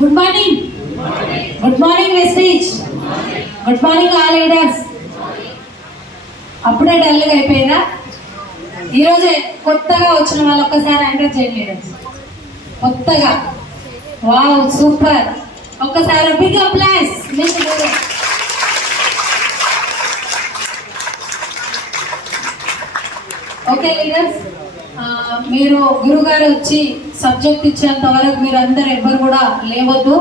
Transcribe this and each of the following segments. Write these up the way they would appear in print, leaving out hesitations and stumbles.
Good morning. Good morning Vestige. Good morning all leaders. అప్పుడే డల్గా అయిపోయిందా? ఈరోజే కొత్తగా వచ్చిన వాళ్ళు ఒక్కసారి ఎంటర్ చేయండి లీడర్స్. కొత్తగా వావ్ సూపర్. ఒక్కసారి బిగ్ అప్లాస్ మీకు. ఓకే లీడర్స్, మీరు గురుగారు వచ్చి సబ్జెక్ట్ ఇచ్చేంత వరకు మీరు అందరు ఎవ్వరు కూడా లేవద్దు.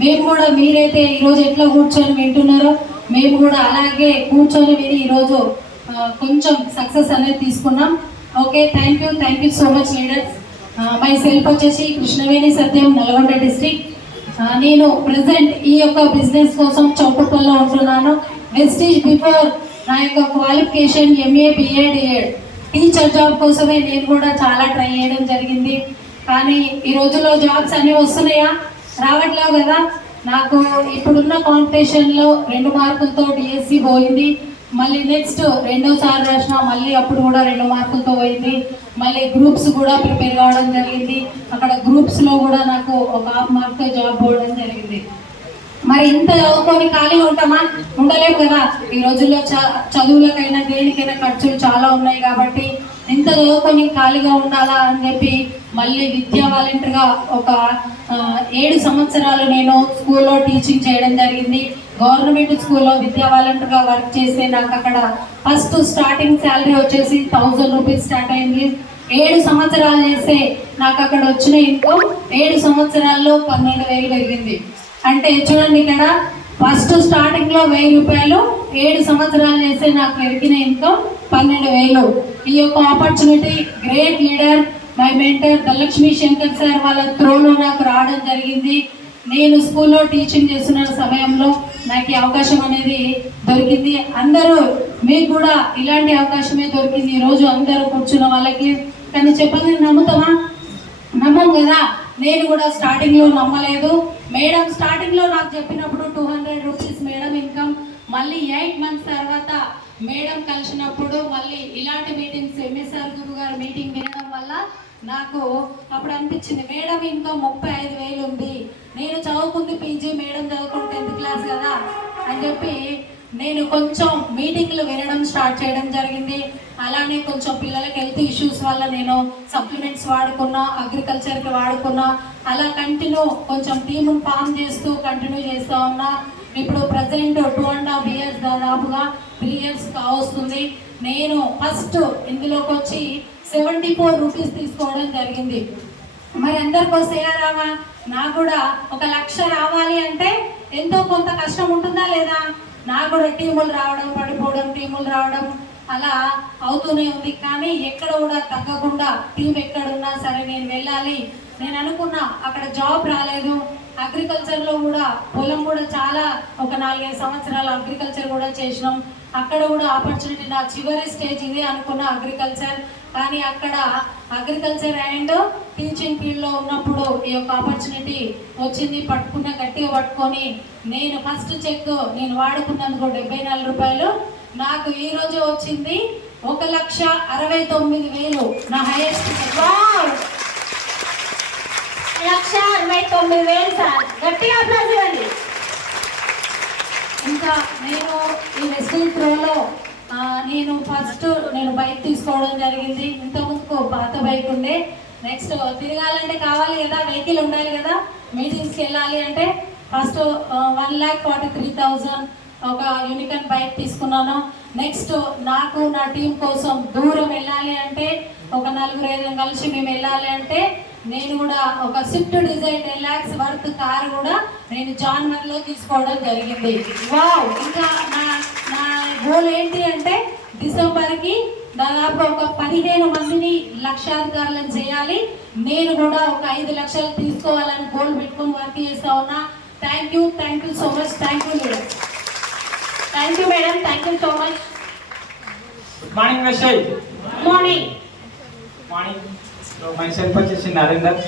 మేము కూడా మీరైతే ఈరోజు ఎట్లా కూర్చొని వింటున్నారో మేము కూడా అలాగే కూర్చొని విని ఈరోజు కొంచెం సక్సెస్ అనేది తీసుకున్నాం. Okay, thank you so much leaders. My self వచ్చేసి కృష్ణవేణి సత్యం, నల్గొండ డిస్ట్రిక్ట్. నేను ప్రజెంట్ ఈ యొక్క బిజినెస్ కోసం చౌటుప్పల్లో ఉంటున్నాను. వెస్టీజ్ బిఫోర్ నా యొక్క qualification MA BA DED. Teacher job కోసమే నేను కూడా చాలా ట్రై చేయడం జరిగింది. కానీ ఈ రోజుల్లో జాబ్స్ అన్నీ వస్తున్నాయా? రావట్లేవు కదా. నాకు ఇప్పుడున్న కాంపిటీషన్లో 2 మార్కులతో DSC పోయింది. మళ్ళీ నెక్స్ట్ రెండోసారి రాసిన, మళ్ళీ అప్పుడు కూడా 2 మార్కులతో పోయింది. మళ్ళీ గ్రూప్స్ కూడా ప్రిపేర్ కావడం జరిగింది. అక్కడ గ్రూప్స్లో కూడా నాకు ఒక 1/2 మార్క్తో జాబ్ పోవడం జరిగింది. మరి ఇంత చదువుకొని ఖాళీగా ఉంటామా? ఉండలేము కదా. ఈ రోజుల్లో చదువులకైనా దేనికైనా ఖర్చులు చాలా ఉన్నాయి కాబట్టి ఇంత చదువుకొని ఖాళీగా ఉండాలా అని చెప్పి మళ్ళీ విద్యా వాలంటీర్గా ఒక 7 సంవత్సరాలు నేను స్కూల్లో టీచింగ్ చేయడం జరిగింది. గవర్నమెంట్ స్కూల్లో విద్యా వాలంటీర్గా వర్క్ చేస్తే నాకు అక్కడ ఫస్ట్ స్టార్టింగ్ శాలరీ వచ్చేసి 1000 రూపీస్ స్టార్ట్ అయింది. 7 సంవత్సరాలు చేస్తే నాకు అక్కడ వచ్చిన ఇన్కమ్ 7 సంవత్సరాల్లో 12,000 పెరిగింది. అంటే చూడండి, ఇక్కడ ఫస్ట్ స్టార్టింగ్ లో 1000 రూపాయలు, 7 సంవత్సరాలు చేస్తే నాకు పెరిగిన ఇన్కమ్ 12,000. ఈ యొక్క opportunity great leader my mentor Dhanalakshmi Shankar sir వాళ్ళ త్రోలో నాకు రావడం జరిగింది. నేను స్కూల్లో టీచింగ్ చేస్తున్న సమయంలో నాకు ఈ అవకాశం అనేది దొరికింది. అందరూ మీకు కూడా ఇలాంటి అవకాశమే దొరికింది ఈరోజు అందరూ కూర్చున్న వాళ్ళకి. కానీ చెప్పండి, నమ్ముతామా? నమ్మం కదా. నేను కూడా స్టార్టింగ్లో నమ్మలేదు. మేడం స్టార్టింగ్లో నాకు చెప్పినప్పుడు 200 రూపీస్ మేడం ఇన్కమ్. మళ్ళీ 8 మంత్స్ తర్వాత మేడం కలిసినప్పుడు మళ్ళీ ఇలాంటి మీటింగ్స్ MSR గురు గారు మీటింగ్ వినడం వల్ల నాకు అప్పుడు అనిపించింది మేడం ఇన్కమ్ 35,000 ఉంది. నేను చదువుకుంది PG, మేడం చదువుకుంది 10th క్లాస్ కదా అని చెప్పి నేను కొంచెం మీటింగ్లు వినడం స్టార్ట్ చేయడం జరిగింది. అలానే కొంచెం పిల్లలకి హెల్త్ ఇష్యూస్ వల్ల నేను సప్లిమెంట్స్ వాడుకున్నా, అగ్రికల్చర్కి వాడుకున్నా. అలా కంటిన్యూ కొంచెం టీమును ఫామ్ చేస్తూ కంటిన్యూ చేస్తూ ఉన్నా. ఇప్పుడు ప్రజెంట్ 2.5 years దాదాపుగా 3 years కావస్తుంది. నేను ఫస్ట్ ఇందులోకి వచ్చి 74 రూపీస్ తీసుకోవడం జరిగింది. మరి అందరికి వస్తాయా రావా? నాకు కూడా 1,00,000 రావాలి అంటే ఎంతో కొంత కష్టం ఉంటుందా లేదా? నాకు కూడా టీములు రావడం, పడిపోవడం, టీములు రావడం అలా అవుతూనే ఉంది. కానీ ఎక్కడ కూడా తగ్గకుండా టీం ఎక్కడున్నా సరే నేను వెళ్ళాలి. నేను అనుకున్నా, అక్కడ జాబ్ రాలేదు. అగ్రికల్చర్లో కూడా పొలం కూడా చాలా ఒక 4-5 సంవత్సరాలు అగ్రికల్చర్ కూడా చేసినాం. అక్కడ కూడా ఆపర్చునిటీ నా చివరి స్టేజ్ ఇదే అనుకున్న అగ్రికల్చర్. కానీ అక్కడ అగ్రికల్చర్ అండ్ టీచింగ్ ఫీల్డ్లో ఉన్నప్పుడు ఈ యొక్క ఆపర్చునిటీ వచ్చింది. పట్టుకున్న గట్టిగా పట్టుకొని నేను ఫస్ట్ చెక్ నేను వాడుకున్నందుకు 74 రూపాయలు. నాకు ఈరోజు వచ్చింది 1,69,000 నా హైయెస్ట్. 1,69,000 సార్, గట్టిగా అప్లాజ్ ఇవ్వండి. ఇంకా నేను ఈ వెస్టిల్ త్రోలో నేను ఫస్ట్ బైక్ తీసుకోవడం జరిగింది. ఇంతకుముందుకు పాత బైక్ ఉండే. నెక్స్ట్ తిరగాలంటే కావాలి కదా, వెహికల్ ఉండాలి కదా. మీటింగ్స్కి వెళ్ళాలి అంటే ఫస్ట్ 1,43,000 ఒక యూనికార్న్ బైక్ తీసుకున్నాను. నెక్స్ట్ నాకు నా టీం కోసం దూరం వెళ్ళాలి అంటే ఒక 4-5 కలిసి మేము వెళ్ళాలి అంటే నేను కూడా ఒక Swift Dzire 10 lakhs worth car కూడా నేను జాన్వరిలో తీసుకోవడం జరిగింది. వావ్! ఇంకా నా గోల్ ఏంటి అంటే డిసెంబర్కి దాదాపు ఒక 15 మందిని లక్షాధికారులను చేయాలి. నేను కూడా ఒక 5 లక్షలు తీసుకోవాలని గోల్ పెట్టుకొని వర్క్ చేస్తా ఉన్నా. Thank you so much. Thank you madam. Thank you madam, thank you so much. Good morning Vestige. Good morning. Morning. So myself వచ్చేసి నరేందర్.